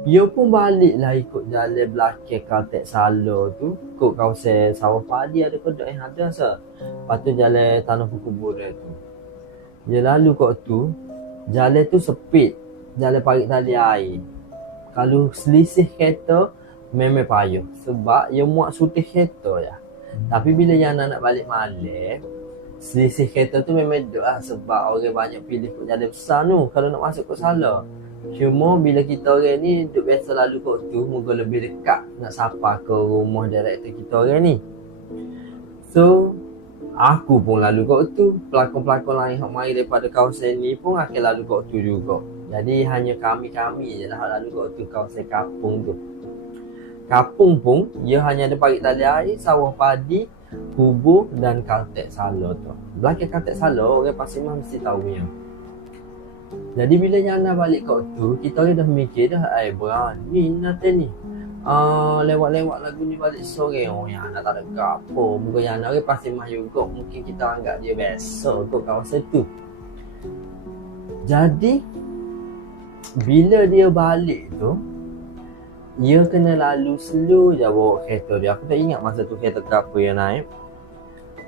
Dia pun baliklah ikut jalan belakang Caltex Salo tu, ikut kawasan sawah padi ada kedai yang ada sah. Lepas tu jalan tanah perkuburan tu. Dia lalu kat tu, jalan tu sepit, jalan parit tali air. Kalau selisih kereta, memang payah. Sebab dia muat sutih kereta ya. Tapi bila yang nak balik malam, selisih kereta tu memang duduk lah. Sebab orang banyak pilih kat jalan besar tu kalau nak masuk ke Salah. Cuma bila kita orang ni duduk biasa lalu kat tu, moga lebih dekat nak sapa ke rumah director kita orang ni. So, aku pun lalu kat tu. Pelakon-pelakon lain yang mari daripada kawasan ni pun akan lalu kat tu juga. Jadi hanya kami-kami je lah lalu kat tu, kawasan Kapung tu. Kapung pun, ia hanya ada parit tali air, sawah padi, kubur dan Caltex Salo tu. Belakang Caltex Salo, orang Pasimah mesti tahu yang. Jadi bila Yana balik kat tu, kita orang dah mikir dah, berani nanti ni. Lewat-lewat lagu ni balik sore. Oh, Yana tak ada gapo. Muka Yana orang Pasimah juga. Mungkin kita anggap dia biasa kot kawasan tu. Jadi, bila dia balik tu, dia kena lalu slow je bawa kereta dia. Aku tak ingat masa tu kereta apa yang naik.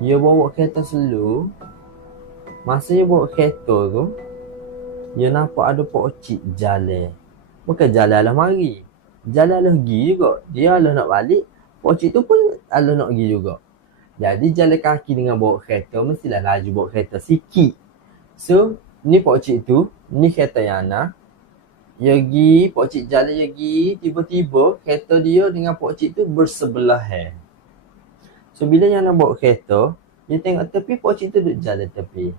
Dia bawa kereta slow. Masa dia bawa kereta tu, dia nampak ada Pak Cik jalan. Bukan jalan lah mari. Jalan lah pergi juga. Dia lah nak balik. Pak Cik tu pun lah nak pergi juga. Jadi jalan kaki dengan bawa kereta, mestilah laju bawa kereta sikit. So, ni Pak Cik tu, ni kereta Yana. Dia pergi, Pak Cik jalan dia pergi, tiba-tiba kereta dia dengan Pak Cik tu bersebelahan. So, bila Yana bawa kereta, dia tengok tepi, Pak Cik tu duduk jalan tepi.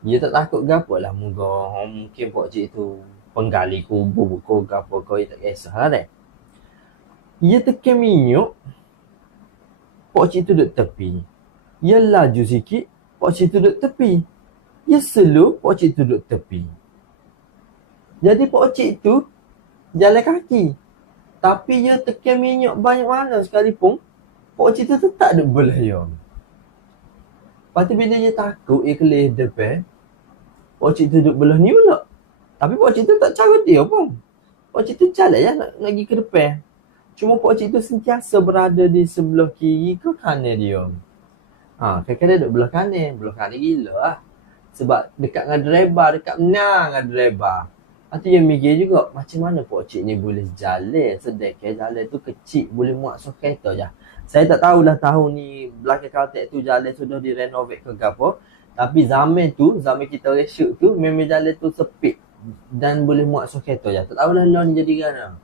Dia tak takut gapo lah, moga mungkin Pak Cik tu penggali kubur ke gapo kau, dia tak kisah lah deh. Dia tekan minyak, Pak Cik tu duduk tepi. Dia laju sikit, Pak Cik tu duduk tepi. Dia slow, Pak Cik tu duduk tepi. Jadi Pak Cik tu jalan kaki. Tapi dia tekan minyak banyak mana sekalipun, Pak Cik tu tetap duduk belayar. Lepas tu bila dia takut, dia kelih depan, Pak Cik tu duduk belah ni pula. Tapi Pak Cik tu tak cara dia pun. Pak Cik tu jalan je nak pergi ke depan. Cuma Pak Cik tu sentiasa berada di sebelah kiri ke kanan dia. Kadang-kadang duduk belah kanan gila lah. Sebab dekat dengan driver, dekat menang dengan driver. Lepas tu dia mikir juga, macam mana Pak Cik ni boleh jalan sedekah jalan tu kecil, boleh muat so kereta je. Saya tak tahulah tahun ni belakang Caltex tu jalan sudah direnovate ke apa. Tapi zaman kita reshoot tu memang jalan tu sepit dan boleh muat so kereta je. Tak tahulah lah ni jadi kan.